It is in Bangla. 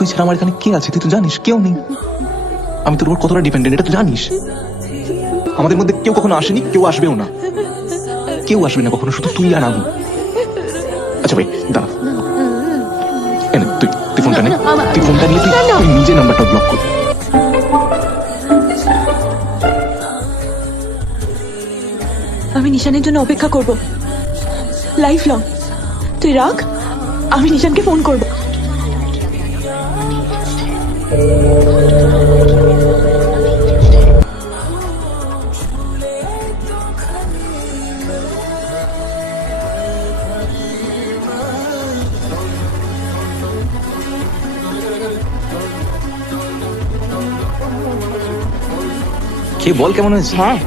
তুই ছাড়া আমার এখানে কে আছে তুই তো জানিস, কেউ নেই। আমি তোর উপর কতটা ডিপেন্ডেন্ট এটা তো জানিস। আমাদের মধ্যে কেউ কখনো আসেনি, কেউ আসবেও না, কেউ আসবে না কখনো, শুধু তুই আর আমি। আচ্ছা ভাই দাঁড়া, এনে তুই তুই ফোনটা নে, তুই ফোনটা নিয়ে তুই নিজে নাম্বারটা ব্লক কর। আমি নিশানের জন্য অপেক্ষা করব লাইফ লং। তুই রাখ, আমি নিশানকে ফোন করব। খেয়ে বল কেমন হয়েছে। হ্যাঁ